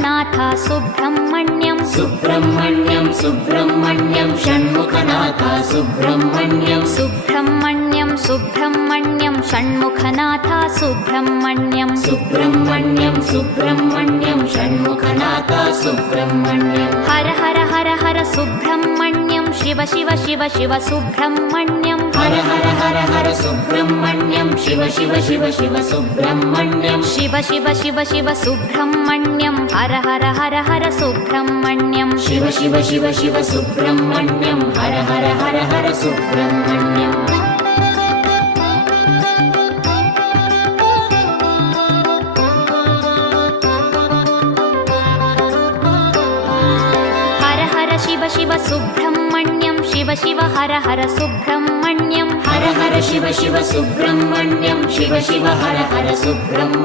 Shanmukhanath Subrahmanyam Subrahmanyam Subrahmanyam Shanmukhanath Subrahmanyam Subrahmanyam Subrahmanyam Shanmukhanath Subrahmanyam Subrahmanyam Subrahmanyam Shanmukhanath Subrahmanyam Har Har Har Har Subrahmanyam Shiva Shiva Shiva Shiva Subrahmanyam Har Har Har Har Subrahmanyam Shiva Shiva Shiva Shiva Subrahmanyam Shiva Shiva Shiva Shiva Subrahmanyam Har Har Har Har Subrahmanyam Shiva Shiva Shiva Shiva Subrahmanyam Har Har Har Har Subrahmanyam Har Har Shiva Shiva Subrahmanyam Shiva Shiva Har Har Subrahmanyam Har Har Shiva Shiva Subrahmanyam Shiva Shiva Har Har Subrahmanyam